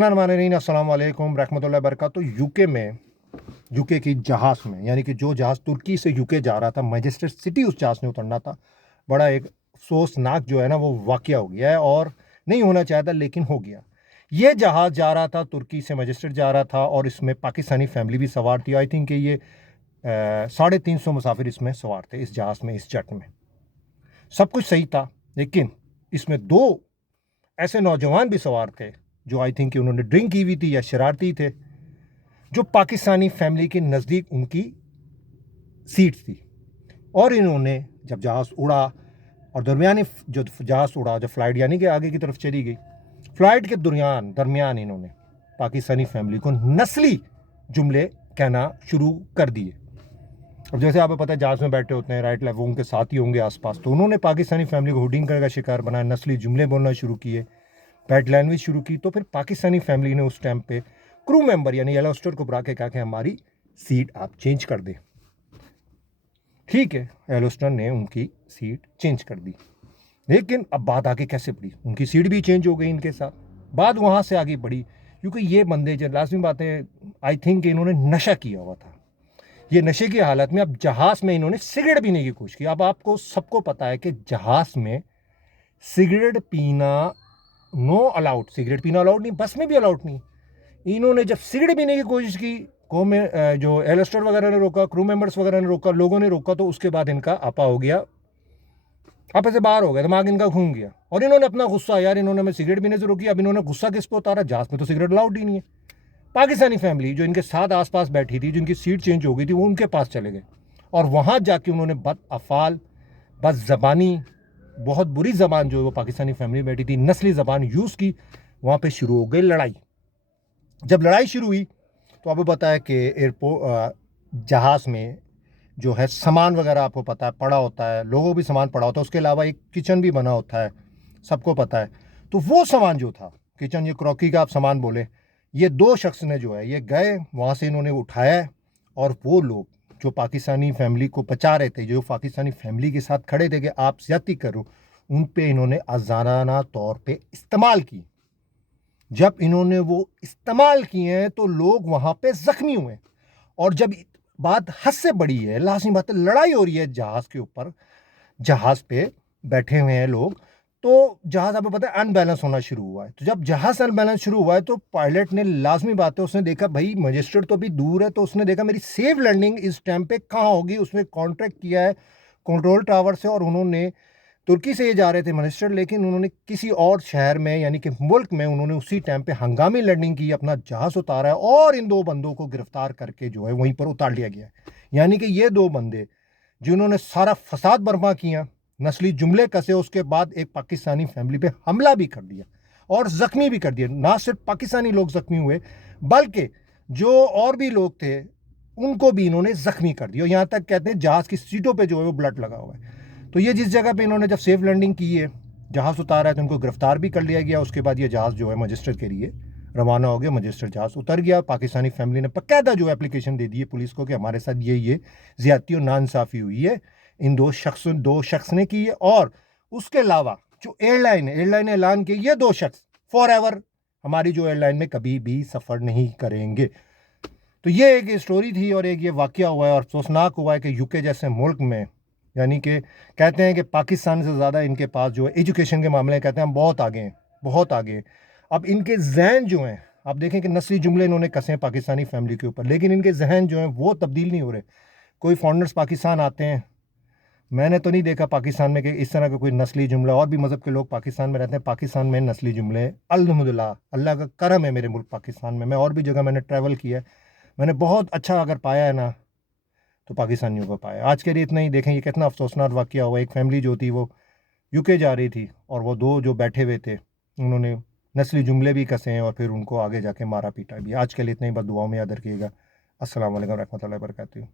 अस्सलाम वालेकुम रहमतुल्लाहि बरकातहू। यूके में, यूके की जहाज़ में, यानी कि जो जहाज़ तुर्की से यूके जा रहा था, मैनचेस्टर सिटी उस जहाज़ ने उतरना था। बड़ा एक अफसोसनाक जो है ना वो वाक़या हो गया है, और नहीं होना चाहता था लेकिन हो गया। ये जहाज़ जा रहा था, तुर्की से मैनचेस्टर जा रहा था, और इसमें पाकिस्तानी फैमिली भी सवार थी। आई थिंक कि ये 350 मुसाफिर इसमें सवार थे, इस जहाज़ में, इस जेट में। सब कुछ सही था, लेकिन इसमें दो ऐसे नौजवान भी सवार थे जो आई थिंक कि उन्होंने ड्रिंक की हुई थी या शरारती थे, जो पाकिस्तानी फैमिली के नज़दीक उनकी सीट थी। और इन्होंने जब जहाज़ उड़ा, और दरमियानी जो जहाज़ उड़ा, जो फ्लाइट यानी कि आगे की तरफ चली गई, फ्लाइट के दरमियान इन्होंने पाकिस्तानी फैमिली को नस्ली जुमले कहना शुरू कर दिए। अब जैसे आपको पता है जहाज़ में बैठे होते हैं, राइट लेफ्ट, वो उनके साथ ही होंगे आसपास, तो उन्होंने पाकिस्तानी फैमिली को हुडिंग का शिकार बनाया, नस्ली जुमले बोलना शुरू किए, बैड लैंग्वेज शुरू की। तो फिर पाकिस्तानी फैमिली ने उस टाइम पे क्रू मेंबर यानी एलोस्टर को बुला के कहा कि हमारी सीट आप चेंज कर दें। ठीक है, एलोस्टर ने उनकी सीट चेंज कर दी, लेकिन अब बात आगे कैसे बढ़ी, उनकी सीट भी चेंज हो गई इनके साथ। बात वहाँ से आगे बढ़ी, क्योंकि ये बंदे जो लाजमी बात है, आई थिंक इन्होंने नशा किया हुआ था। ये नशे की हालत में अब जहाज़ में इन्होंने सिगरेट पीने की कोशिश की। अब आपको सबको पता है कि जहाज़ में सिगरेट पीना नो अलाउड, सिगरेट पीना अलाउड नहीं, बस में भी अलाउड नहीं। इन्होंने जब सिगरेट पीने की कोशिश की, को में जो एलोस्टर वगैरह ने रोका, क्रू मेंबर्स वगैरह ने रोका, लोगों ने रोका, तो उसके बाद इनका आपा हो गया, आपे से बाहर हो गया, दिमाग इनका घूम गया। और इन्होंने अपना गुस्सा, यार इन्होंने मैं सिगरेट पीने से रोकी, अब इन्होंने गुस्सा किस पे उतारा, जहाज में तो सिगरेट अलाउड ही नहीं है। पाकिस्तानी फैमिली जो इनके साथ आसपास बैठी थी, जिनकी सीट चेंज हो गई थी, वो उनके पास चले गए, और वहाँ जाके उन्होंने बद अफ़ाल, बद ज़बानी, बहुत बुरी ज़बान जो है वो पाकिस्तानी फैमिली बैठी थी, नस्ली ज़बान यूज़ की। वहाँ पे शुरू हो गई लड़ाई। जब लड़ाई शुरू हुई तो आपको पता है कि एयरपोर्ट, जहाज़ में जो है सामान वगैरह आपको पता है पड़ा होता है, लोगों भी सामान पड़ा होता है, उसके अलावा एक किचन भी बना होता है, सबको पता है। तो वो सामान जो था, किचन, ये क्रॉकरी का आप सामान बोले, ये दो शख्स ने जो है ये गए वहाँ से, इन्होंने उठाया, और वो लोग जो पाकिस्तानी फैमिली को बचा रहे थे, जो पाकिस्तानी फैमिली के साथ खड़े थे कि आप ज्यादती करो, उन पे इन्होंने आज़ाराना तौर पे इस्तेमाल की। जब इन्होंने वो इस्तेमाल किए हैं तो लोग वहाँ पे ज़ख्मी हुए। और जब बात हद से बड़ी है, लाज़मी बात है, लड़ाई हो रही है जहाज़ के ऊपर, जहाज़ पे बैठे हुए हैं लोग, तो जहाज़ आपको पता है अनबैलेंस होना शुरू हुआ है। तो जब जहाज़ अनबैलेंस शुरू हुआ है तो पायलट ने, लाज़मी बात है, उसने देखा भाई मैनचेस्टर तो अभी दूर है, तो उसने देखा मेरी सेफ लैंडिंग इस टाइम पे कहाँ होगी। उसने कॉन्ट्रैक्ट किया है कंट्रोल टावर से, और उन्होंने, तुर्की से ये जा रहे थे मैनचेस्टर, लेकिन उन्होंने किसी और शहर में यानी कि मुल्क में उन्होंने उसी टाइम पे हंगामी लैंडिंग की, अपना जहाज़ उतारा है, और इन दो बंदों को गिरफ्तार करके जो है वहीं पर उतार लिया गया है। यानी कि ये दो बंदे जिन्होंने सारा फसाद बर्पा किया, नस्ली जुमले कसे, उसके बाद एक पाकिस्तानी फैमिली पे हमला भी कर दिया और ज़ख्मी भी कर दिया। ना सिर्फ पाकिस्तानी लोग ज़ख्मी हुए, बल्कि जो और भी लोग थे उनको भी इन्होंने ज़ख्मी कर दिया। यहाँ तक कहते हैं जहाज़ की सीटों पे जो है वो ब्लड लगा हुआ है। तो ये जिस जगह पे इन्होंने जब सेफ लैंडिंग की है, जहाज़ उतारा है, तो उनको गिरफ्तार भी कर लिया गया। उसके बाद ये जहाज़ जो है मैनचेस्टर के लिए रवाना हो गया, मैनचेस्टर जहाज़ उतर गया। पाकिस्तानी फैमिली ने बाकायदा जो एप्लीकेशन दे दी है पुलिस को कि हमारे साथ ये ज़्यादती और नाइंसाफ़ी हुई है, इन दो शख्स ने की है। और उसके अलावा जो एयरलाइन ने ऐलान किया, ये दो शख्स फॉर एवर हमारी जो एयरलाइन में कभी भी सफ़र नहीं करेंगे। तो ये एक स्टोरी थी, और एक ये वाक़या हुआ है, और अफसोसनाक हुआ है कि यूके जैसे मुल्क में, यानी कि कहते हैं कि पाकिस्तान से ज़्यादा इनके पास जो है एजुकेशन के मामले में, कहते हैं हम बहुत आगे हैं, बहुत आगे हैं। अब इनके जहन जो हैं, आप देखें कि नस्ली जुमले इन्होंने कसे हैं पाकिस्तानी फैमिली के ऊपर, लेकिन इनके जहन जो हैं वो तब्दील नहीं हो रहे। कोई फॉरनर्स पाकिस्तान आते हैं, मैंने तो नहीं देखा पाकिस्तान में कि इस तरह का कोई नस्ली जुमला, और भी मज़हब के लोग पाकिस्तान में रहते हैं, पाकिस्तान में नस्ली जुमले अल्हम्दुलिल्लाह, अल्लाह का करम है मेरे मुल्क पाकिस्तान में। मैं और भी जगह मैंने ट्रैवल किया है, मैंने बहुत अच्छा अगर पाया है ना, तो पाकिस्तानियों को पाया। आज के लिए इतना ही। देखें ये कितना अफसोसनाक वाक़या हुआ। एक फैमिली जो थी वो यूके जा रही थी, और वो दो जो बैठे हुए थे उन्होंने नस्ली जुमले भी कसे हैं, और फिर उनको आगे जाके मारा पीटा भी। आज के लिए इतना ही, बस दुआओं में याद रखिएगा। अस्सलाम वालेकुम रहमतुल्लाहि व बरकातहू।